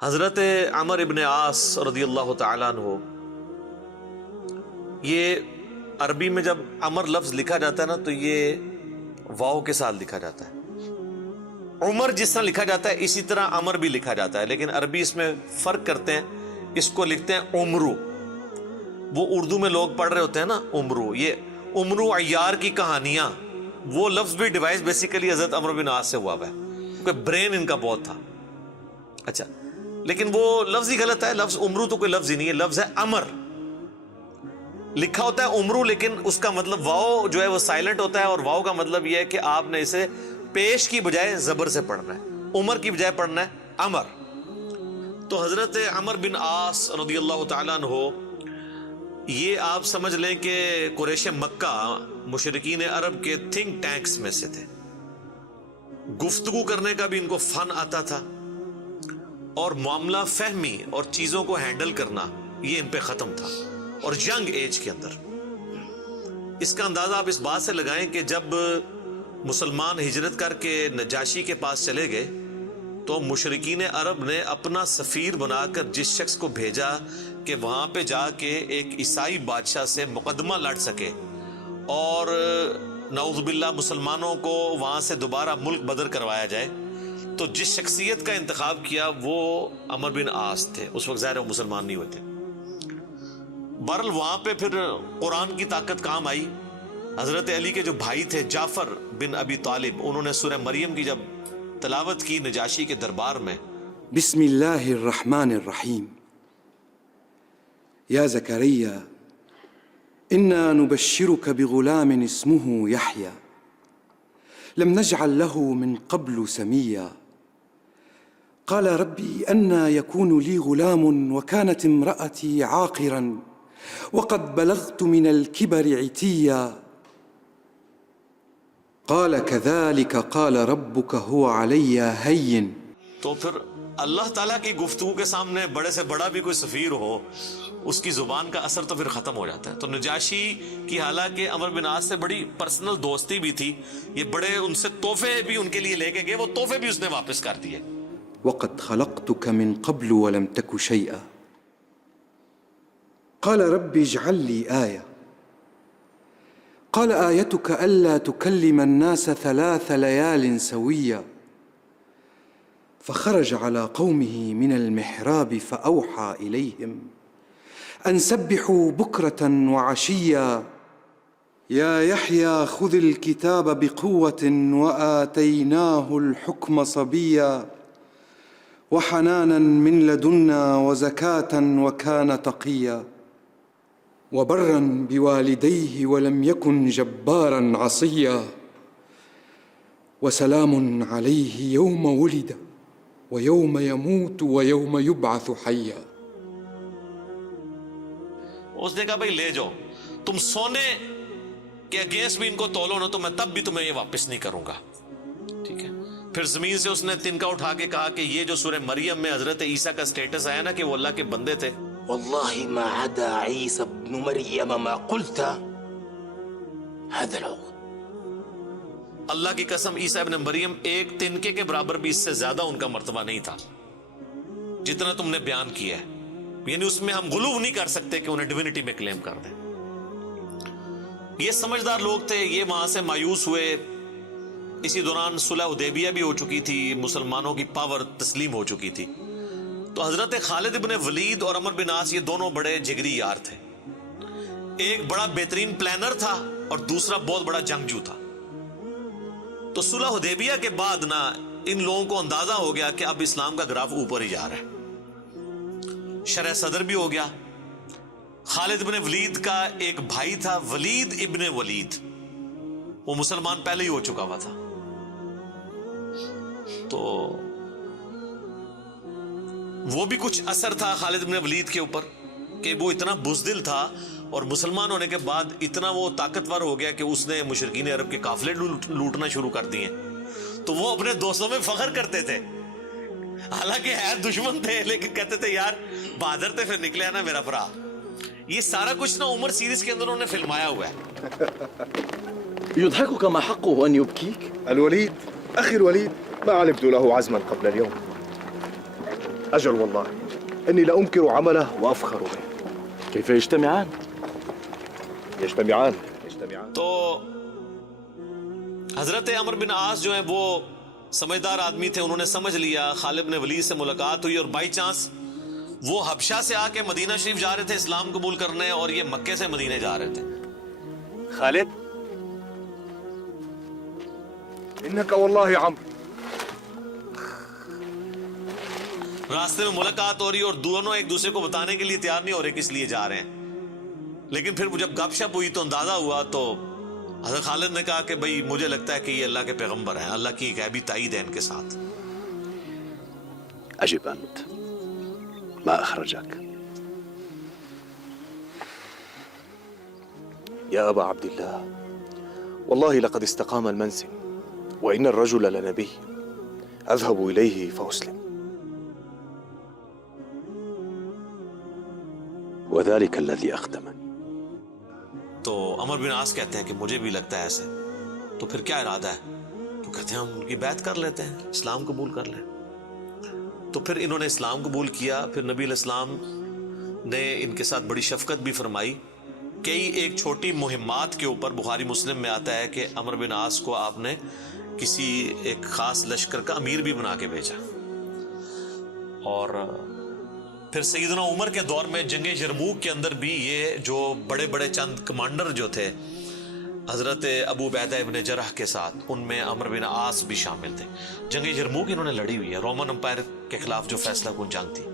حضرت عمر ابن عاص رضی اللہ تعالیٰ عنہ، یہ عربی میں جب عمر لفظ لکھا جاتا ہے نا تو یہ واو کے ساتھ لکھا جاتا ہے۔ عمر جس طرح لکھا جاتا ہے اسی طرح عمر بھی لکھا جاتا ہے، لیکن عربی اس میں فرق کرتے ہیں، اس کو لکھتے ہیں عمرو۔ وہ اردو میں لوگ پڑھ رہے ہوتے ہیں نا عمرو، یہ عمرو عیار کی کہانیاں، وہ لفظ بھی ڈیوائس بیسیکلی حضرت عمر بن عاص سے ہوا ہوا ہے، کیونکہ برین ان کا بہت تھا۔ اچھا، لیکن وہ لفظ ہی غلط ہے، لفظ عمرو تو کوئی لفظ ہی نہیں ہے، لفظ ہے امر۔ لکھا ہوتا ہے عمرو لیکن اس کا مطلب واو جو ہے وہ سائلنٹ ہوتا ہے، اور واو کا مطلب یہ ہے کہ آپ نے اسے پیش کی بجائے زبر سے پڑھنا ہے، عمر کی بجائے پڑھنا ہے امر۔ تو حضرت عمر بن عاص رضی اللہ تعالیٰ عنہ، یہ آپ سمجھ لیں کہ قریش مکہ، مشرکین عرب کے تھنک ٹینکس میں سے تھے۔ گفتگو کرنے کا بھی ان کو فن آتا تھا، اور معاملہ فہمی اور چیزوں کو ہینڈل کرنا یہ ان پہ ختم تھا، اور ینگ ایج کے اندر۔ اس کا اندازہ آپ اس بات سے لگائیں کہ جب مسلمان ہجرت کر کے نجاشی کے پاس چلے گئے تو مشرکین عرب نے اپنا سفیر بنا کر جس شخص کو بھیجا کہ وہاں پہ جا کے ایک عیسائی بادشاہ سے مقدمہ لڑ سکے اور نعوذ باللہ مسلمانوں کو وہاں سے دوبارہ ملک بدر کروایا جائے، تو جس شخصیت کا انتخاب کیا وہ عمر بن عاص تھے۔ اس وقت ظاہر وہ مسلمان نہیں ہوئے تھے۔ بہرحال وہاں پہ پھر قرآن کی طاقت کام آئی۔ حضرت علی کے جو بھائی تھے جعفر بن ابی طالب، انہوں نے سورہ مریم کی جب تلاوت کی نجاشی کے دربار میں، بسم اللہ الرحمن الرحیم، یا زکریا انا نبشرک بغلام اسمه یحیی لم نجعل له من قبل سمیا قال ربی انا یکون لی غلام وكانت امرأتی عاقرا وقد بلغت من الكبر عتیا قال كذلك قال ربك هو علي هين۔ تو پھر اللہ تعالیٰ کی گفتگو کے سامنے بڑے سے بڑا بھی کوئی سفیر ہو، اس کی زبان کا اثر تو پھر ختم ہو جاتا ہے۔ تو نجاشی کی حالانکہ عمر بن عاص سے بڑی پرسنل دوستی بھی تھی، یہ بڑے ان سے تحفے بھی ان کے لیے لے کے گئے، وہ تحفے بھی اس نے واپس کر دیے۔ وقد خلقتك من قبل ولم تك شيئا قال رب اجعل لي آية قال آيتك ألا تكلم الناس 3 ليال سويا فخرج على قومه من المحراب فأوحى إليهم أن سبحوا بكرة وعشيا يا يحيى خذ الكتاب بقوة وآتيناه الحكم صبيا وحنانا من لدنا وزكاة وكان تقيا وبرا بوالديه ولم يكن جبارا عصيا وسلام عليه يوم ولد ويوم يموت ويوم يبعث حيا۔ اس نے کہا بھائی لے جاؤ، تم سونے کے اگینسٹ بھی ان کو تولو نا تو میں تب بھی تمہیں یہ واپس نہیں کروں گا، ٹھیک ہے۔ پھر زمین سے اس نے تنکا اٹھا کے کہا کہ یہ جو سورہ مریم میں حضرت عیسیٰ کا سٹیٹس آیا نا کہ وہ اللہ کے بندے تھے، والله ما عدا عيسى ابن مريم ما قلت هذا العقد، اللہ کی قسم عیسیٰ ابن مریم ایک تنکے کے برابر بھی اس سے زیادہ ان کا مرتبہ نہیں تھا جتنا تم نے بیان کیا ہے، یعنی اس میں ہم غلو نہیں کر سکتے کہ انہیں ڈیوینٹی میں کلیم کر دیں۔ یہ سمجھدار لوگ تھے، یہ وہاں سے مایوس ہوئے۔ اسی دوران صلح حدیبیہ بھی ہو چکی تھی، مسلمانوں کی پاور تسلیم ہو چکی تھی۔ تو حضرت خالد ابن ولید اور عمر بن عاص یہ دونوں بڑے جگری یار تھے، ایک بڑا بہترین پلانر تھا اور دوسرا بہت بڑا جنگجو تھا۔ تو صلح حدیبیہ کے بعد نا ان لوگوں کو اندازہ ہو گیا کہ اب اسلام کا گراف اوپر ہی جا رہا ہے، شرح صدر بھی ہو گیا۔ خالد ابن ولید کا ایک بھائی تھا ولید ابن ولید، وہ مسلمان پہلے ہی ہو چکا ہوا تھا۔ تو وہ بھی کچھ اثر تھا خالد ابن ولید کے اوپر کہ وہ اتنا بزدل تھا، اور مسلمان ہونے کے بعد اتنا وہ طاقتور ہو گیا کہ اس نے مشرکین عرب کے قافلے لوٹنا شروع کر دیے۔ تو وہ اپنے دوستوں میں فخر کرتے تھے، حالانکہ ہے دشمن تھے لیکن کہتے تھے یار بہادر تھے، پھر نکلے نا میرا برا۔ یہ سارا کچھ نا عمر سیریز کے اندر انہوں نے فلمایا ہوا ہے۔ يضحكك ما حقه أن يبكيك؟ الوليد أخي الوليد ما علمت له عزما قبل اليوم. أجل والله إني لأنكر عمله وأفخر به. كيف يجتمعان؟ يجتمعان. تو حضرت عمر بن عاص جو ہیں وہ سمجھدار آدمی تھے. انہوں نے سمجھ لیا خالد بن ولید سے ملاقات ہوئی اور بائی چانس وہ حبشہ سے آ کے مدینہ شریف جا رہے تھے اسلام قبول کرنے, اور یہ مکے سے مدینے جا رہے تھے. خالد إنك والله عمرو. راستے میں ملاقات ہو رہی اور دونوں ایک دوسرے کو بتانے کے لیے تیار نہیں ہو رہے کس لیے جا رہے ہیں. لیکن پھر جب گپ شپ ہوئی تو اندازہ ہوا تو حضرت خالد نے کہا کہ بھئی مجھے لگتا ہے کہ یہ اللہ کے پیغمبر ہیں, اللہ کی غیبی تائید ہے ان کے ساتھ. أجب أنت. ما أخرجك؟ يا أبا عبد الله والله لقد استقام المنسم وإن الرجل لنبي أذهب إليه فأسلم. وذلك الذي أخدمني. تو عمر بن عاص کہتے ہیں کہ مجھے بھی لگتا ہے ایسے. تو پھر کیا ارادہ ہے؟ تو کہتے ہیں ہم ان کی بیعت کر لیتے ہیں, اسلام قبول کر لیں. تو پھر انہوں نے اسلام قبول کیا. پھر نبی علیہ السلام نے ان کے ساتھ بڑی شفقت بھی فرمائی. کئی ایک چھوٹی مہمات کے اوپر بخاری مسلم میں آتا ہے کہ عمر بن عاص کو آپ نے کسی ایک خاص لشکر کا امیر بھی بنا کے بھیجا. اور پھر سیدنا عمر کے دور میں جنگ یرموک کے اندر بھی یہ جو بڑے بڑے چند کمانڈر جو تھے حضرت ابو عبیدہ ابن جرح کے ساتھ, ان میں عمر بن عاص بھی شامل تھے. جنگ یرموک انہوں نے لڑی ہوئی ہے, رومن امپائر کے خلاف جو فیصلہ کن جنگ تھی.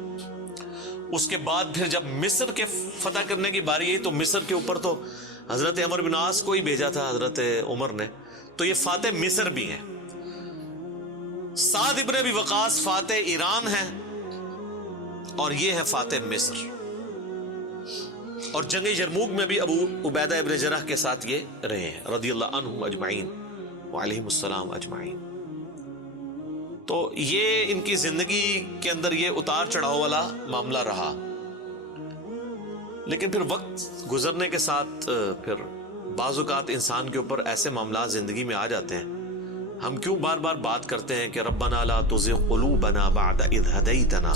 اس کے بعد پھر جب مصر کے فتح کرنے کی باری آئی تو مصر کے اوپر تو حضرت عمر بن عاص کو ہی بھیجا تھا حضرت عمر نے. تو یہ فاتح مصر بھی ہیں. سعد ابن ابی وقاص فاتح ایران ہیں اور یہ ہے فاتح مصر. اور جنگ یرموک میں بھی ابو عبیدہ ابن جرح کے ساتھ یہ رہے ہیں رضی اللہ عنہم اجمعین وعلیہم السلام اجمعین. تو یہ ان کی زندگی کے اندر یہ اتار چڑھاؤ والا معاملہ رہا. لیکن پھر وقت گزرنے کے ساتھ پھر بعض اوقات انسان کے اوپر ایسے معاملات زندگی میں آ جاتے ہیں. ہم کیوں بار بار بات کرتے ہیں کہ ربنا لا تزغ قلوبنا بعد اذ ہدیتنا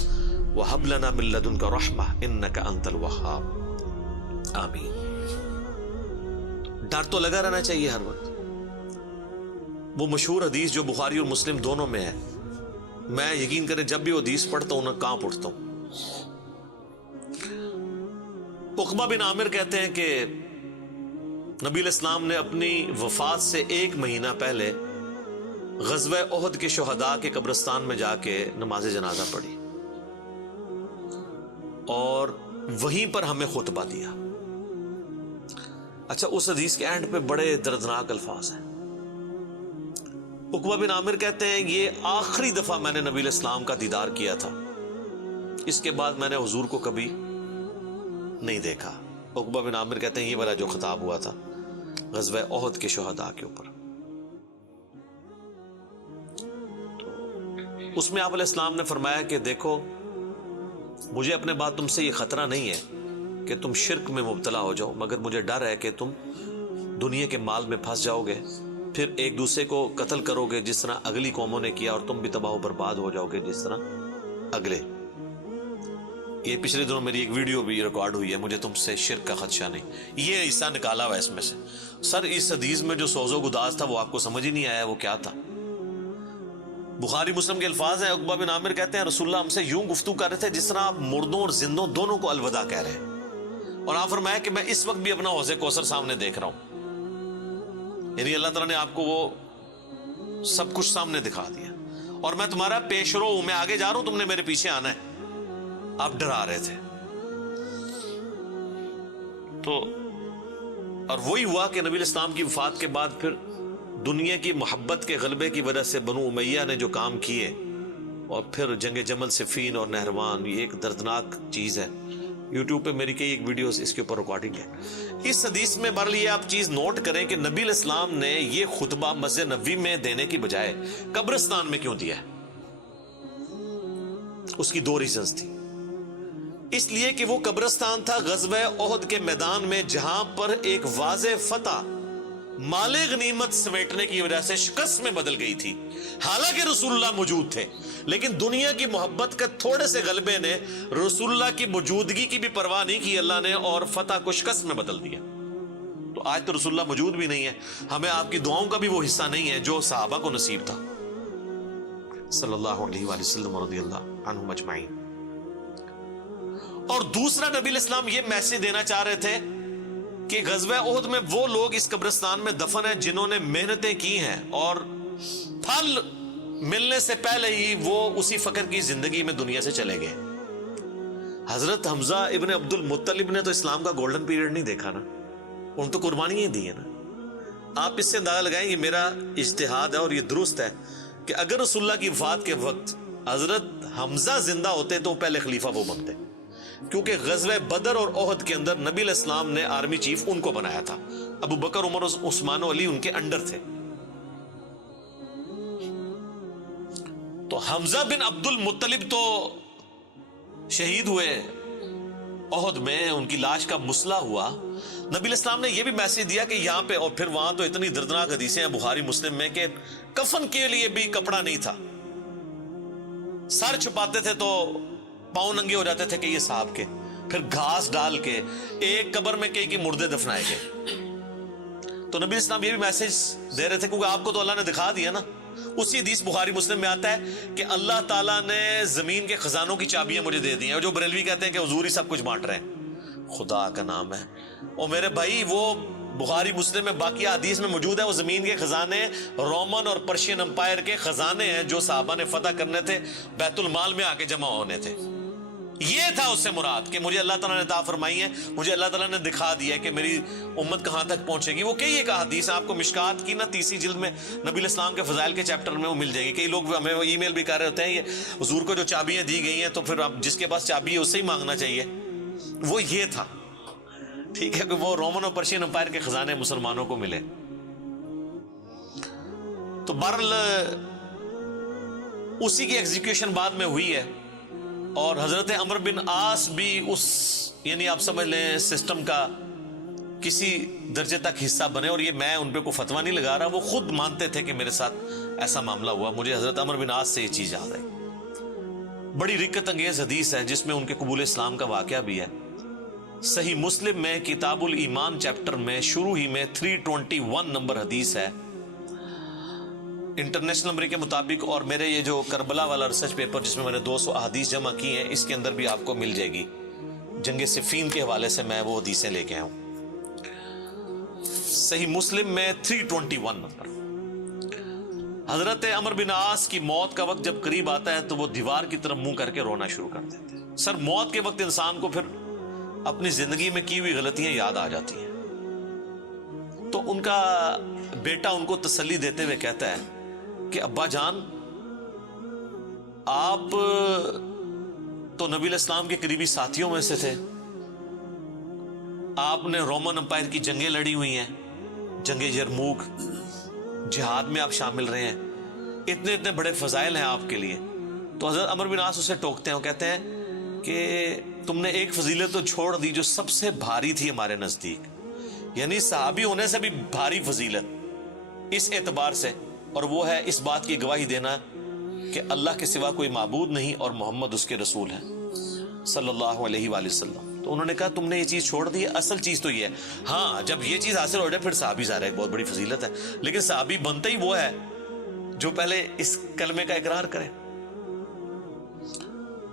وہب لنا من لدنک رحمہ انک انت الوہاب. آمین. ڈر تو لگا رہنا چاہیے ہر وقت. وہ مشہور حدیث جو بخاری اور مسلم دونوں میں ہے, میں یقین کریں جب بھی وہ حدیث پڑھتا ہوں نہ کانپ اٹھتا ہوں. عقبہ بن عامر کہتے ہیں کہ نبی علیہ السلام نے اپنی وفات سے 1 مہینہ پہلے غزوہ احد کے شہداء کے قبرستان میں جا کے نماز جنازہ پڑھی اور وہیں پر ہمیں خطبہ دیا. اچھا, اس حدیث کے اینڈ پہ بڑے دردناک الفاظ ہیں. عقبہ بن عامر کہتے ہیں یہ آخری دفعہ میں نے نبی علیہ السلام کا دیدار کیا تھا, اس کے بعد میں نے حضور کو کبھی نہیں دیکھا. عقبہ بن عامر کہتے ہیں یہ والا جو خطاب ہوا تھا غزوہ احد کے شہداء کے اوپر, تو اس میں آپ علیہ السلام نے فرمایا کہ دیکھو مجھے اپنے بعد تم سے یہ خطرہ نہیں ہے کہ تم شرک میں مبتلا ہو جاؤ, مگر مجھے ڈر ہے کہ تم دنیا کے مال میں پھنس جاؤ گے, پھر ایک دوسرے کو قتل کرو گے جس طرح اگلی قوموں نے کیا, اور تم بھی تباہ و برباد ہو جاؤ گے جس طرح اگلے. یہ پچھلے دنوں میری ایک ویڈیو بھی ریکارڈ ہوئی ہے, مجھے تم سے شرک کا خدشہ نہیں. یہ حصہ نکالا ہوا اس میں سے. سر اس حدیث میں جو سوز و گداز تھا وہ آپ کو سمجھ ہی نہیں آیا وہ کیا تھا. بخاری مسلم کے الفاظ ہیں. عقبہ بن عامر کہتے ہیں رسول اللہ ہم سے یوں گفتگو کر رہے تھے جس طرح آپ مردوں اور زندوں دونوں کو الوداع کہہ رہے ہیں, اور آپ فرمایا کہ میں اس وقت بھی اپنا حوض کوثر سامنے دیکھ رہا ہوں. یعنی اللہ تعالیٰ نے آپ کو وہ سب کچھ سامنے دکھا دیا, اور میں تمہارا پیش رو ہوں, میں آگے جا رہا ہوں, تم نے میرے پیچھے آنا ہے. آپ ڈرا رہے تھے. تو اور وہی ہوا کہ نبی علیہ السلام کی وفات کے بعد پھر دنیا کی محبت کے غلبے کی وجہ سے بنو امیہ نے جو کام کیے, اور پھر جنگ جمل صفین اور نہروان, یہ ایک دردناک چیز ہے. یوٹیوب پہ میری کئی ایک ویڈیوز اس کے اوپر ریکارڈنگ ہے. اس حدیث میں بہرحال یہ آپ چیز نوٹ کریں کہ نبی علیہ السلام نے یہ خطبہ مسجد نبوی میں دینے کی بجائے قبرستان میں کیوں دیا ہے؟ اس کی 2 ریزنز تھی. اس لیے کہ وہ قبرستان تھا غزوہ احد کے میدان میں جہاں پر ایک واضح فتح مال غنیمت سمیٹنے کی وجہ سے شکست میں بدل گئی تھی. حالانکہ رسول اللہ موجود تھے، لیکن دنیا کی محبت کا تھوڑے سے غلبے نے رسول اللہ کی موجودگی کی بھی پرواہ نہیں کی اللہ نے، اور فتح کو شکست میں بدل دیا. تو آج تو رسول اللہ موجود بھی نہیں ہے، ہمیں آپ کی دعاؤں کا بھی وہ حصہ نہیں ہے جو صحابہ کو نصیب تھا صلی اللہ علیہ وآلہ وسلم رضی اللہ عنہم اجمعین. اور دوسرا نبی علیہ السلام یہ میسج دینا چاہ رہے تھے کہ غزوہ احد میں وہ لوگ اس قبرستان میں دفن ہیں جنہوں نے محنتیں کی ہیں اور پھل ملنے سے پہلے ہی وہ اسی فقر کی زندگی میں دنیا سے چلے گئے. حضرت حمزہ ابن عبد المطلب نے تو اسلام کا گولڈن پیریڈ نہیں دیکھا نا، ان تو قربانیاں دی ہیں نا. آپ اس سے اندازہ لگائیں، یہ میرا اجتہاد ہے اور یہ درست ہے کہ اگر رسول اللہ کی وفات کے وقت حضرت حمزہ زندہ ہوتے تو پہلے خلیفہ وہ بنتے، کیونکہ غزوہ بدر اور احد کے اندر نبی علیہ السلام نے آرمی چیف ان کو بنایا تھا. ابو بکر، عمر، عثمان و علی ان کے انڈر تھے. تو حمزہ بن عبد المطلب تو شہید ہوئے احد میں، ان کی لاش کا مسئلہ ہوا. نبی علیہ السلام نے یہ بھی میسج دیا کہ یہاں پہ، اور پھر وہاں تو اتنی دردناک حدیثیں ہیں بخاری مسلم میں کہ کفن کے لیے بھی کپڑا نہیں تھا، سر چھپاتے تھے تو پاؤں ننگے ہو جاتے تھے کہ یہ صاحب کے، پھر گھاس ڈال کے ایک قبر میں کئی مردے دفنائے گئے. تو نبی اسلام یہ بھی میسج دے رہے تھے، کیونکہ آپ کو تو اللہ نے دکھا دیا نا. اسی حدیث بخاری مسلم میں آتا ہے کہ اللہ تعالیٰ نے زمین کے خزانوں کی چابیاں مجھے دے دی ہیں، اور جو بریلوی کہتے ہیں کہ حضور ہی سب کچھ بانٹ رہے ہیں، خدا کا نام ہے. اور میرے بھائی وہ بخاری مسلم میں باقی حدیث میں موجود ہے، وہ زمین کے خزانے رومن اور پرشین امپائر کے خزانے ہیں جو صحابہ نے فتح کرنے تھے، بیت المال میں آ کے جمع ہونے تھے. یہ تھا اس سے مراد کہ مجھے اللہ تعالیٰ نے عطا فرمائی ہے، مجھے اللہ تعالیٰ نے دکھا دیا کہ میری امت کہاں تک پہنچے گی. وہ کئی ایک حدیث آپ کو مشکات کی نا 30 جلد میں نبی علیہ السلام کے فضائل کے چیپٹر میں وہ مل جائے گی. کئی لوگ ہمیں ای میل بھی کر رہے ہوتے ہیں یہ حضور کو جو چابیاں دی گئی ہیں تو پھر اب جس کے پاس چابی ہے اس سے ہی مانگنا چاہیے. وہ یہ تھا، ٹھیک ہے، کہ وہ رومن اور پرشین امپائر کے خزانے مسلمانوں کو ملے. تو بہرحال اسی کی ایگزیکیوشن بعد میں ہوئی ہے، اور حضرت عمر بن عاص بھی اس، یعنی آپ سمجھ لیں سسٹم کا کسی درجے تک حصہ بنے. اور یہ میں ان پہ کوئی فتویٰ نہیں لگا رہا، وہ خود مانتے تھے کہ میرے ساتھ ایسا معاملہ ہوا. مجھے حضرت عمر بن عاص سے یہ چیز یاد آئی. بڑی رکت انگیز حدیث ہے جس میں ان کے قبول اسلام کا واقعہ بھی ہے. صحیح مسلم میں کتاب الایمان چیپٹر میں شروع ہی میں 321 نمبر حدیث ہے انٹرنیشنل نمبر کے مطابق. اور میرے یہ جو کربلا والا ریسرچ پیپر جس میں میں نے 200 احادیث جمع کی ہیں، اس کے اندر بھی آپ کو مل جائے گی. جنگ صفین کے حوالے سے میں وہ حدیثیں لے کے آیا ہوں. صحیح مسلم میں 321 نمبر. حضرت عمر بن عاص کی موت کا وقت جب قریب آتا ہے تو وہ دیوار کی طرف منہ کر کے رونا شروع کر دیتے ہیں. سر موت کے وقت انسان کو پھر اپنی زندگی میں کی ہوئی غلطیاں یاد آ جاتی ہیں. تو ان کا بیٹا ان کو تسلی دیتے ہوئے کہتا ہے کہ ابا جان، آپ تو نبی علیہ السلام کے قریبی ساتھیوں میں سے تھے، آپ نے رومن امپائر کی جنگیں لڑی ہوئی ہیں، جنگ یرموک، جہاد میں آپ شامل رہے ہیں، اتنے اتنے بڑے فضائل ہیں آپ کے لیے. تو حضرت عمر بن عاص اسے ٹوکتے ہیں، وہ کہتے ہیں کہ تم نے ایک فضیلت تو چھوڑ دی جو سب سے بھاری تھی ہمارے نزدیک، یعنی صحابی ہونے سے بھی بھاری فضیلت اس اعتبار سے، اور وہ ہے اس بات کی گواہی دینا کہ اللہ کے سوا کوئی معبود نہیں اور محمد اس کے رسول ہیں صلی اللہ علیہ وآلہ وسلم. تو انہوں نے کہا تم نے یہ چیز چھوڑ دی ہے، اصل چیز تو یہ ہے. ہاں جب یہ چیز حاصل ہو جائے پھر صحابی ظاہر ہے ایک بہت بڑی فضیلت ہے، لیکن صحابی بنتا ہی وہ ہے جو پہلے اس کلمے کا اقرار کرے.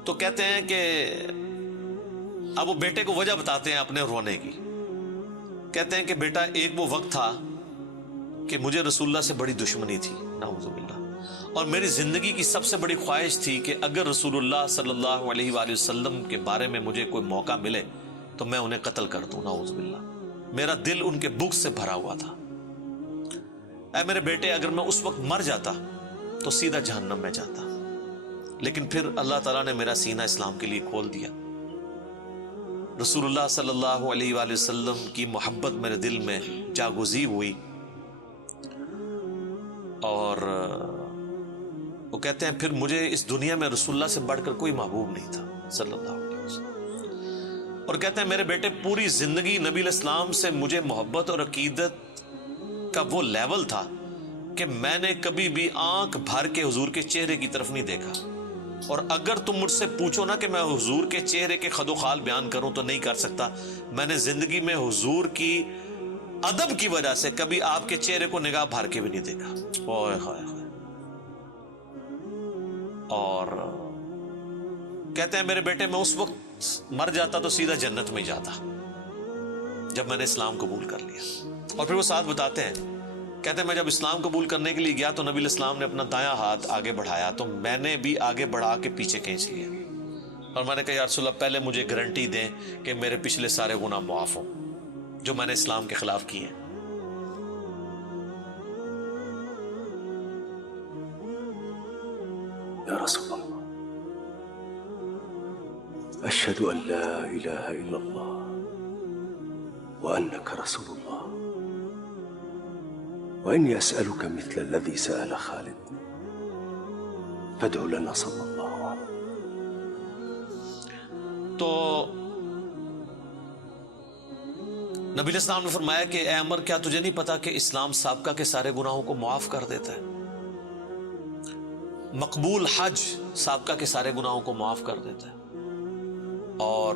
تو کہتے ہیں کہ اب وہ بیٹے کو وجہ بتاتے ہیں اپنے رونے کی. کہتے ہیں کہ بیٹا ایک وہ وقت تھا کہ مجھے رسول اللہ سے بڑی دشمنی تھی، نعوذ باللہ، اور میری زندگی کی سب سے بڑی خواہش تھی کہ اگر رسول اللہ صلی اللہ علیہ وآلہ وسلم کے بارے میں مجھے کوئی موقع ملے تو میں انہیں قتل کر دوں، نعوذ باللہ. میرا دل ان کے بغض سے بھرا ہوا تھا. اے میرے بیٹے، اگر میں اس وقت مر جاتا تو سیدھا جہنم میں جاتا، لیکن پھر اللہ تعالیٰ نے میرا سینہ اسلام کے لیے کھول دیا. رسول اللہ صلی اللہ علیہ وآلہ وسلم کی محبت میرے دل میں جاگزی ہوئی، اور وہ کہتے ہیں پھر مجھے اس دنیا میں رسول اللہ سے بڑھ کر کوئی محبوب نہیں تھا صلی اللہ علیہ وسلم. اور کہتے ہیں میرے بیٹے، پوری زندگی نبی علیہ السلام سے مجھے محبت اور عقیدت کا وہ لیول تھا کہ میں نے کبھی بھی آنکھ بھر کے حضور کے چہرے کی طرف نہیں دیکھا. اور اگر تم مجھ سے پوچھو نا کہ میں حضور کے چہرے کے خد و خال بیان کروں تو نہیں کر سکتا. میں نے زندگی میں حضور کی ادب کی وجہ سے کبھی آپ کے چہرے کو نگاہ بھر کے بھی نہیں دیکھا. اوئے ہوئے ہوئے. اور کہتے ہیں میرے بیٹے میں اس وقت مر جاتا تو سیدھا جنت میں جاتا جب میں نے اسلام قبول کر لیا. اور پھر وہ ساتھ بتاتے ہیں, کہتے ہیں میں جب اسلام قبول کرنے کے لیے گیا تو نبی علیہ السلام نے اپنا دایاں ہاتھ آگے بڑھایا تو میں نے بھی آگے بڑھا کے پیچھے کھینچ لیا. اور میں نے کہا یا رسول اللہ پہلے مجھے گارنٹی دیں کہ میرے پچھلے سارے گناہ معاف ہوں جو میں نے اسلام کے خلاف کیے ہیں. یا رسول اللہ اشہد ان لا الہ الا اللہ وانک رسول اللہ وإني أسألك مثل الذي سأل خالد فادع لنا صلی اللہ علیہ. تو نبی علیہ السلام نے فرمایا کہ اے عمر کیا تجھے نہیں پتا کہ اسلام سابقہ کے سارے گناہوں کو معاف کر دیتا ہے. مقبول حج سابقہ کے سارے گناہوں کو معاف کر دیتا ہے. اور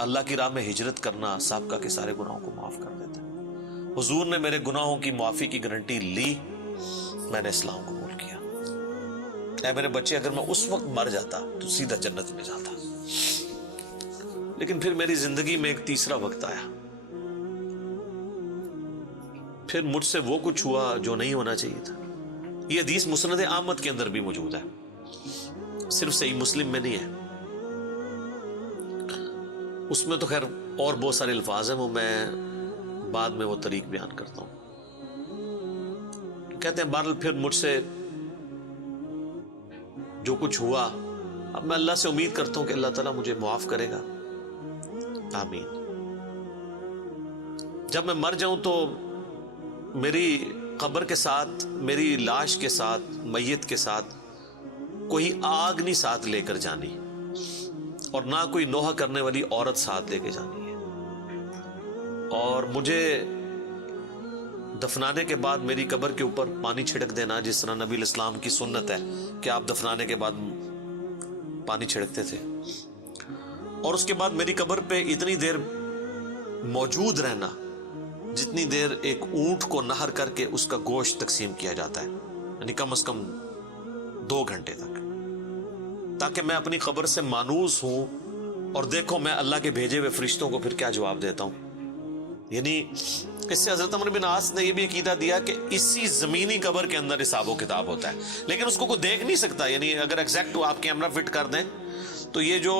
اللہ کی راہ میں ہجرت کرنا سابقہ کے سارے گناہوں کو معاف کر دیتا ہے. حضور نے میرے گناہوں کی معافی کی گارنٹی لی, میں نے اسلام قبول کیا. اے میرے بچے اگر میں اس وقت مر جاتا تو سیدھا جنت میں جاتا. لیکن پھر میری زندگی میں ایک تیسرا وقت آیا. پھر مجھ سے وہ کچھ ہوا جو نہیں ہونا چاہیے تھا. یہ حدیث مسند احمد کے اندر بھی موجود ہے, صرف صحیح مسلم میں نہیں ہے. اس میں تو خیر اور بہت سارے الفاظ ہیں, وہ میں بعد میں وہ طریق بیان کرتا ہوں. کہتے ہیں بہرحال پھر مجھ سے جو کچھ ہوا, اب میں اللہ سے امید کرتا ہوں کہ اللہ تعالیٰ مجھے معاف کرے گا, آمین. جب میں مر جاؤں تو میری قبر کے ساتھ, میری لاش کے ساتھ, میت کے ساتھ کوئی آگ نہیں ساتھ لے کر جانی, اور نہ کوئی نوحہ کرنے والی عورت ساتھ لے کے جانی ہے. اور مجھے دفنانے کے بعد میری قبر کے اوپر پانی چھڑک دینا, جس طرح نبی علیہ السلام کی سنت ہے کہ آپ دفنانے کے بعد پانی چھڑکتے تھے. اور اس کے بعد میری قبر پہ اتنی دیر موجود رہنا جتنی دیر ایک اونٹ کو نہر کر کے اس کا گوشت تقسیم کیا جاتا ہے, یعنی کم از کم 2 گھنٹے تک, تاکہ میں اپنی قبر سے مانوس ہوں اور دیکھو میں اللہ کے بھیجے ہوئے فرشتوں کو پھر کیا جواب دیتا ہوں. یعنی اس سے حضرت عمر بن عاص نے یہ بھی عقیدہ دیا کہ اسی زمینی قبر کے اندر حساب و کتاب ہوتا ہے, لیکن اس کو کوئی دیکھ نہیں سکتا. یعنی اگر ایگزیکٹ آپ کیمرہ فٹ کر دیں تو یہ جو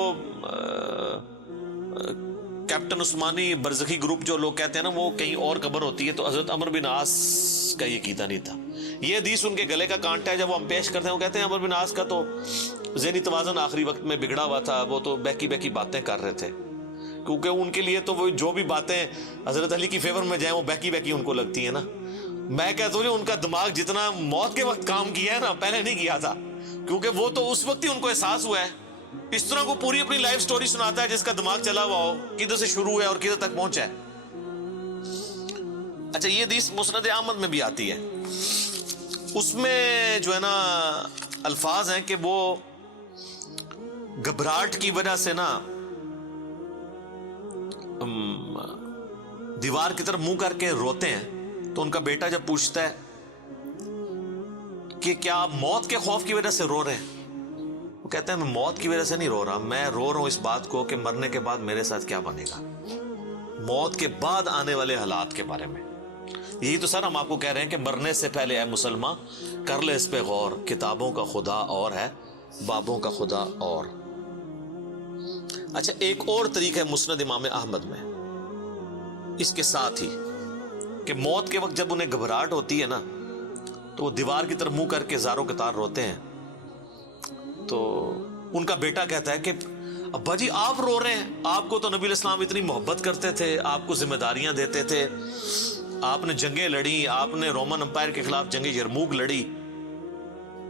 کیپٹن عثمانی برزخی گروپ جو لوگ کہتے ہیں نا وہ کہیں اور قبر ہوتی ہے, تو حضرت عمر بن عاص کا یہ عقیدہ نہیں تھا. یہ حدیث ان کے گلے کا کانٹا ہے, جب وہ ہم پیش کرتے ہیں وہ کہتے ہیں عمر بن عاص کا تو ذہنی توازن آخری وقت میں بگڑا ہوا تھا, وہ تو بہکی بہکی باتیں کر رہے تھے, کیونکہ ان کے لیے تو وہ جو بھی باتیں حضرت علی کی فیور میں جائیں وہ بہکی بہکی ان کو لگتی ہیں نا. میں کہتا ہوں ان کا دماغ جتنا موت کے وقت کام کیا ہے نا پہلے نہیں کیا تھا, کیونکہ وہ تو اس وقت ہی ان کو احساس ہوا ہے. اس طرح کو پوری اپنی لائف سٹوری سناتا ہے جس کا دماغ چلا ہوا ہو, کدھر سے شروع ہے اور کدھر تک پہنچا ہے. اچھا یہ حدیث مسند احمد میں بھی آتی ہے, اس میں جو ہے نا الفاظ ہیں کہ وہ گھبراہٹ کی وجہ سے نا دیوار کی طرف منہ کر کے روتے ہیں. تو ان کا بیٹا جب پوچھتا ہے کہ کیا آپ موت کے خوف کی وجہ سے رو رہے ہیں, وہ کہتے ہیں میں موت کی وجہ سے نہیں رو رہا, میں رو رہا ہوں اس بات کو کہ مرنے کے بعد میرے ساتھ کیا بنے گا, موت کے بعد آنے والے حالات کے بارے میں. یہی تو سر ہم آپ کو کہہ رہے ہیں کہ مرنے سے پہلے اے مسلمان کر لے اس پہ غور, کتابوں کا خدا اور ہے, بابوں کا خدا اور. اچھا ایک اور طریقہ ہے مسند امام احمد میں اس کے ساتھ ہی کہ موت کے وقت جب انہیں گھبراہٹ ہوتی ہے نا تو وہ دیوار کی طرف منہ کر کے زاروں قطار روتے ہیں. تو ان کا بیٹا کہتا ہے کہ ابا جی آپ رو رہے ہیں, آپ کو تو نبی علیہ السلام اتنی محبت کرتے تھے, آپ کو ذمہ داریاں دیتے تھے, آپ نے جنگیں لڑی, آپ نے رومن امپائر کے خلاف جنگ یرموک لڑی,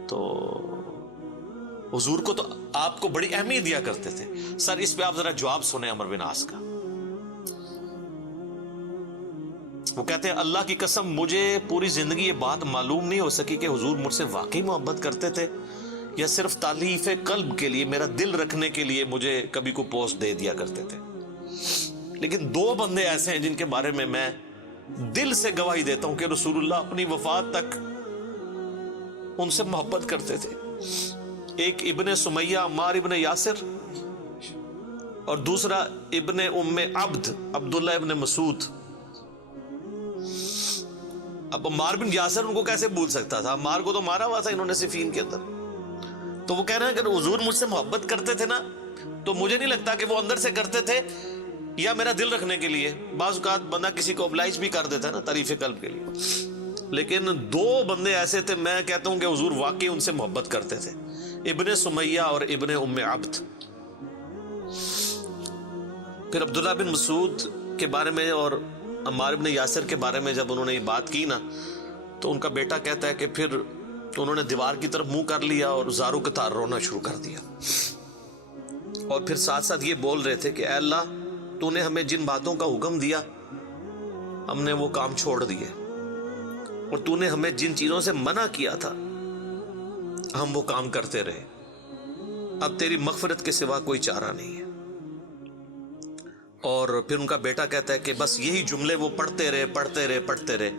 تو حضور کو تو آپ کو بڑی اہمیت دیا کرتے تھے. سر اس پہ آپ ذرا جواب سنیں عمر بن عاص کا. وہ کہتے ہیں اللہ کی قسم مجھے پوری زندگی یہ بات معلوم نہیں ہو سکی کہ حضور مجھ سے واقعی محبت کرتے تھے یا صرف تالیف قلب کے لیے، میرا دل رکھنے کے لیے مجھے کبھی کو پوسٹ دے دیا کرتے تھے۔ لیکن دو بندے ایسے ہیں جن کے بارے میں دل سے گواہی دیتا ہوں کہ رسول اللہ اپنی وفات تک ان سے محبت کرتے تھے۔ ایک ابن سمیہ عمار ابن یاسر، اور دوسرا ابن ام عبد عبداللہ ابن مسعود۔ اب عمار بن یاسر ان کو کیسے بھول سکتا تھا؟ عمار کو تو مارا ہوا تھا انہوں نے صفین کے اندر۔ تو وہ کہہ رہے ہیں کہ حضور مجھ سے محبت کرتے تھے نا، تو مجھے نہیں لگتا کہ وہ اندر سے کرتے تھے یا میرا دل رکھنے کے لیے۔ بعض اوقات بندہ کسی کو ابلائش بھی کر دیتا ہے نا تعریف قلب کے لیے، لیکن دو بندے ایسے تھے میں کہتا ہوں کہ حضور واقعی ان سے محبت کرتے تھے، ابن سمیہ اور ابن ام عبد۔ پھر عبداللہ بن مسعود کے بارے میں اور عمار بن یاسر کے بارے میں جب انہوں نے یہ بات کی نا، تو ان کا بیٹا کہتا ہے کہ پھر انہوں نے دیوار کی طرف منہ کر لیا اور زاروں کے تار رونا شروع کر دیا، اور پھر ساتھ ساتھ یہ بول رہے تھے کہ اے اللہ تو نے ہمیں جن باتوں کا حکم دیا ہم نے وہ کام چھوڑ دیے، اور تو نے ہمیں جن چیزوں سے منع کیا تھا ہم وہ کام کرتے رہے، اب تیری مغفرت کے سوا کوئی چارہ نہیں ہے۔ اور پھر ان کا بیٹا کہتا ہے کہ بس یہی جملے وہ پڑھتے رہے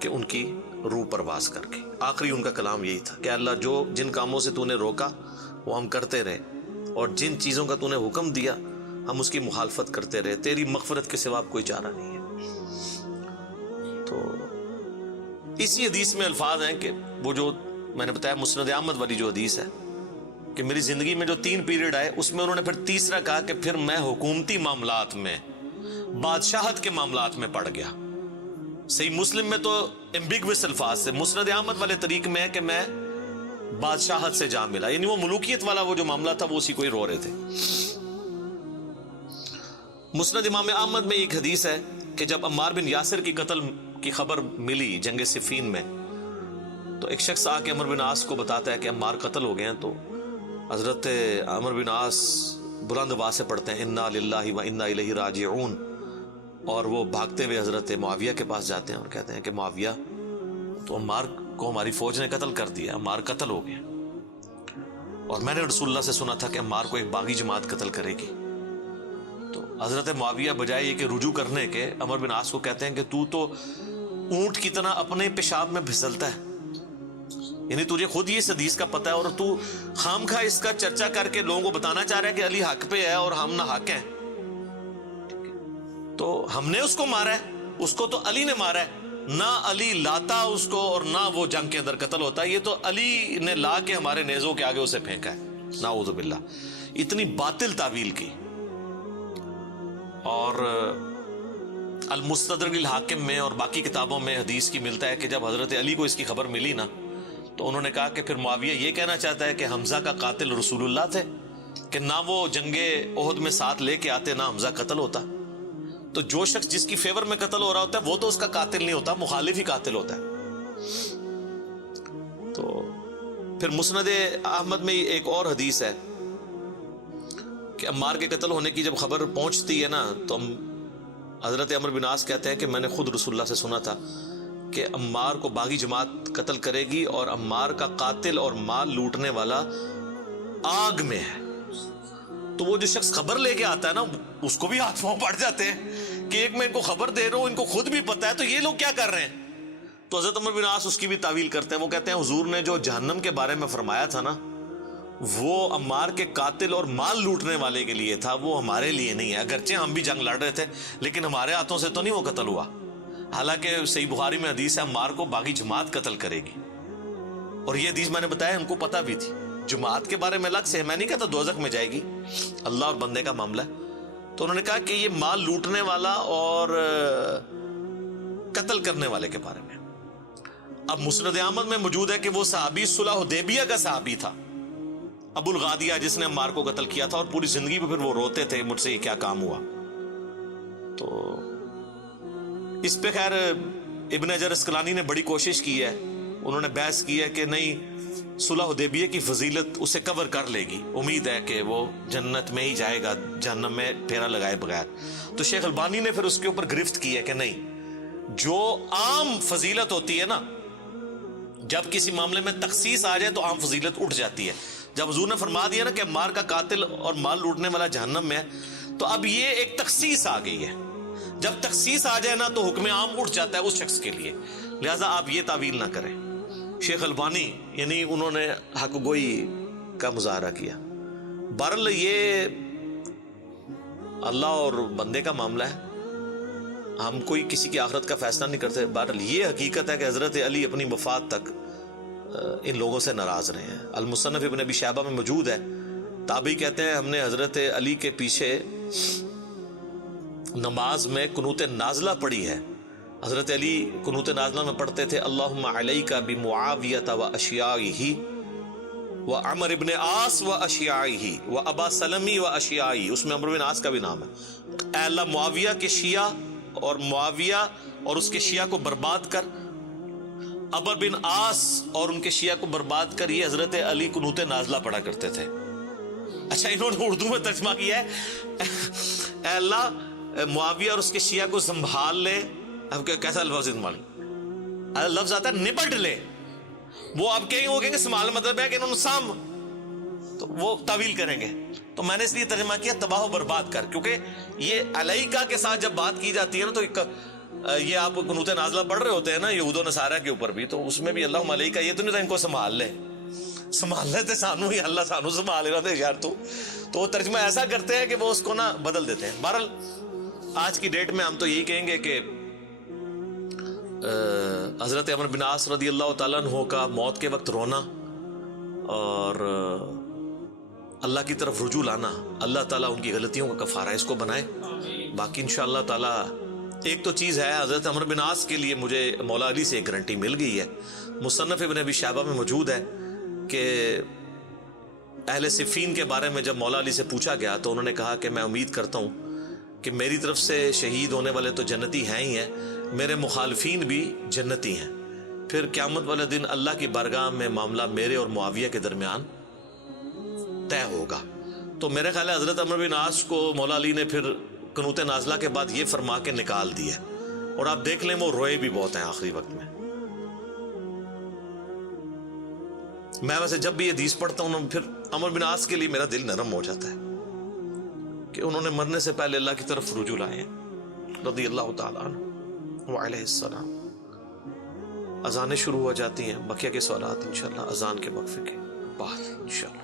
کہ ان کی روح پرواز کر گئی۔ آخری ان کا کلام یہی تھا کہ اللہ جو جن کاموں سے تو نے روکا وہ ہم کرتے رہے، اور جن چیزوں کا تو نے حکم دیا ہم اس کی مخالفت کرتے رہے، تیری مغفرت کے سوا کوئی چارہ نہیں ہے۔ تو اسی حدیث میں الفاظ ہیں کہ وہ جو میں نے بتایا مسند احمد والی جو حدیث ہے کہ میری زندگی میں جو 3 پیریڈ آئے اس میں انہوں نے پھر تیسرا کہا کہ پھر میں حکومتی معاملات میں، بادشاہت کے معاملات میں پڑ گیا۔ صحیح مسلم میں تو ایمبیگوس الفاظ سے، مسند احمد والے طریق میں ہے کہ میں بادشاہت سے جا ملا، یعنی وہ ملوکیت والا وہ جو معاملہ تھا وہ اسی کو ہی رو رہے تھے۔ مسند امام احمد میں ایک حدیث ہے کہ جب عمار بن یاسر کی قتل کی خبر ملی جنگ صفین میں، تو ایک شخص آ کے عمر بن عاص کو بتاتا ہے کہ عمار قتل ہو گئے ہیں، تو حضرت عمر بن عاص بلند آواز سے پڑھتے ہیں انا للہ و انا الیہ راجعون، اور وہ بھاگتے ہوئے حضرت معاویہ کے پاس جاتے ہیں اور کہتے ہیں کہ معاویہ تو عمار کو ہماری فوج نے قتل کر دیا، عمار قتل ہو گئے، اور میں نے رسول اللہ سے سنا تھا کہ عمار کو ایک باغی جماعت قتل کرے گی۔ تو حضرت معاویہ بجائے یہ کہ رجوع کرنے کے عمر بن عاص کو کہتے ہیں کہ تو اونٹ کی طرح اپنے پیشاب میں پھسلتا ہے، یعنی تجھے خود یہ اس حدیث کا پتہ ہے اور تو خام خواہ اس کا چرچا کر کے لوگوں کو بتانا چاہ رہا ہے کہ علی حق پہ ہے اور ہم نہ حق ہیں۔ تو ہم نے اس کو مارا ہے، اس کو تو علی نے مارا ہے، نہ علی لاتا اس کو اور نہ وہ جنگ کے اندر قتل ہوتا ہے، یہ تو علی نے لا کے ہمارے نیزوں کے آگے اسے پھینکا ہے، نعوذ باللہ۔ اتنی باطل تعویل کی۔ اور المستدرک الحاکم میں اور باقی کتابوں میں حدیث کی ملتا ہے کہ جب حضرت علی کو اس کی خبر ملی نا، تو انہوں نے کہا کہ پھر معاویہ یہ کہنا چاہتا ہے کہ حمزہ کا قاتل رسول اللہ تھے، کہ نہ وہ جنگ احد میں ساتھ لے کے آتے نہ حمزہ قتل ہوتا۔ تو جو شخص جس کی فیور میں قتل ہو رہا ہوتا ہے وہ تو اس کا قاتل نہیں ہوتا، مخالف ہی قاتل ہوتا ہے۔ تو پھر مسند احمد میں ایک اور حدیث ہے کہ عمار کے قتل ہونے کی جب خبر پہنچتی ہے نا، تو حضرت عمر بن عاص کہتے ہیں کہ میں نے خود رسول اللہ سے سنا تھا کہ عمار کو باغی جماعت قتل کرے گی، اور عمار کا قاتل اور مال لوٹنے والا آگ میں ہے۔ تو وہ جو شخص خبر لے کے آتا ہے نا اس کو بھی ہاتھ پاؤں پڑ جاتے ہیں کہ ایک میں ان کو خبر دے رہا ہوں، ان کو خود بھی پتا ہے، تو یہ لوگ کیا کر رہے ہیں؟ تو حضرت عمر بن عاص اس کی بھی تعویل کرتے ہیں، وہ کہتے ہیں حضور نے جو جہنم کے بارے میں فرمایا تھا نا وہ عمار کے قاتل اور مال لوٹنے والے کے لیے تھا، وہ ہمارے لیے نہیں ہے۔ اگرچہ ہم بھی جنگ لڑ رہے تھے لیکن ہمارے ہاتھوں سے تو نہیں وہ قتل ہوا، حالانکہ صحیح بخاری میں حدیث ہے عمار کو باغی جماعت قتل کرے گی، اور یہ حدیث میں نے بتایا ان کو پتہ بھی تھی۔ جماعت کے بارے میں الگ سے میں نہیں کہتا دوزخ میں جائے گی، اللہ اور بندے کا معاملہ ہے۔ تو انہوں نے کہا کہ یہ مال لوٹنے والا اور قتل کرنے والے کے بارے میں۔ اب مسند احمد میں موجود ہے کہ وہ صحابی صلح حدیبیہ کا صحابی تھا، ابو الغادیہ، جس نے عمار کو قتل کیا تھا، اور پوری زندگی پہ پھر وہ روتے تھے مجھ سے یہ کیا کام ہوا۔ تو اس پہ خیر ابن حجر اسقلانی نے بڑی کوشش کی ہے، انہوں نے بحث کی ہے کہ نہیں صلح حدیبیہ کی فضیلت اسے کور کر لے گی، امید ہے کہ وہ جنت میں ہی جائے گا جہنم میں پھیرا لگائے بغیر۔ تو شیخ البانی نے پھر اس کے اوپر گرفت کی ہے کہ نہیں، جو عام فضیلت ہوتی ہے نا، جب کسی معاملے میں تخصیص آ جائے تو عام فضیلت اٹھ جاتی ہے. جب حضور نے فرما دیا نا کہ مار کا قاتل اور مال لوٹنے والا جہنم میں ہے، تو اب یہ ایک تخصیص آ گئی ہے. جب تخصیص آ جائے نا تو حکم عام اٹھ جاتا ہے اس شخص کے لیے. لہذا آپ یہ تعویل نہ کریں. شیخ البانی یعنی انہوں نے حق گوئی کا مظاہرہ کیا. بہرحال یہ اللہ اور بندے کا معاملہ ہے، ہم کوئی کسی کی آخرت کا فیصلہ نہیں کرتے. بہرحال یہ حقیقت ہے کہ حضرت علی اپنی وفات تک ان لوگوں سے ناراض رہے ہیں. المصنف ابن ابی شیبہ میں موجود ہے. تابعی کہتے ہیں ہم نے حضرت علی کے پیچھے نماز میں قنوت نازلہ پڑھی ہے. حضرت علی قنوت نازلہ میں پڑھتے تھے اللہم علیک بمعاویۃ و اشیاعہ و عمر ابن عاص و اشیاعہ و ابا سلمی و اشیاعہ. اس میں عمر بن عاص کا بھی نام ہے. اے اللہ معاویہ کے شیعہ اور معاویہ اور اس کے شیعہ کو برباد کر، عمر بن عاص اور ان کے شیعہ کو برباد کر. یہ حضرت علی قنوت نازلہ پڑھا کرتے تھے. اچھا انہوں نے اردو میں ترجمہ کیا ہے اے اللہ معاویہ اور اس کے شیعہ کو سنبھال لے. اب کیسا لفظ استعمال، لفظ آتا ہے نپٹ لے. وہ آپ کہیں گے، وہ کہیں گے سنبھال مطلب ہے کہ انہوں نے سام، تو وہ تعویل کریں گے. تو میں نے اس لیے ترجمہ کیا تباہ و برباد کر، کیونکہ یہ علیکہ کے ساتھ جب بات کی جاتی ہے نا تو یہ آپ قنوت نازلہ پڑھ رہے ہوتے ہیں نا یہود و نصارہ کے اوپر بھی، تو اس میں بھی اللہم علیکہ یہ تو نہیں تھا ان کو سنبھال لے. سنبھال لیتے سانو ہی اللہ سانو سنبھال رہا تھے یار. تو وہ ترجمہ ایسا کرتے ہیں کہ وہ اس کو نا بدل دیتے ہیں. بہرحال آج کی ڈیٹ میں ہم تو یہی کہیں گے کہ حضرت عمر بن عاص رضی اللہ تعالیٰ عنہ کا موت کے وقت رونا اور اللہ کی طرف رجوع لانا، اللہ تعالیٰ ان کی غلطیوں کا کفارہ اس کو بنائے. باقی انشاءاللہ تعالیٰ ایک تو چیز ہے، حضرت عمر بن عاص کے لیے مجھے مولا علی سے ایک گارنٹی مل گئی ہے. مصنف ابن ابی شیبہ میں موجود ہے کہ اہل صفین کے بارے میں جب مولا علی سے پوچھا گیا تو انہوں نے کہا کہ میں امید کرتا ہوں کہ میری طرف سے شہید ہونے والے تو جنتی ہیں ہی ہیں، میرے مخالفین بھی جنتی ہیں. پھر قیامت والے دن اللہ کی بارگاہ میں معاملہ میرے اور معاویہ کے درمیان طے ہوگا. تو میرے خیال ہے حضرت عمر بن عاص کو مولا علی نے پھر قنوت نازلہ کے بعد یہ فرما کے نکال دیا، اور آپ دیکھ لیں وہ روئے بھی بہت ہیں آخری وقت میں. میں ویسے جب بھی یہ حدیث پڑھتا ہوں پھر عمر بن عاص کے لیے میرا دل نرم ہو جاتا ہے کہ انہوں نے مرنے سے پہلے اللہ کی طرف رجوع لائے ہیں رضی اللہ تعالیٰ عنہ وعلیہ السلام. اذانیں شروع ہو جاتی ہیں، بقیہ کے سوالات انشاءاللہ اذان کے وقفے کے بعد انشاءاللہ.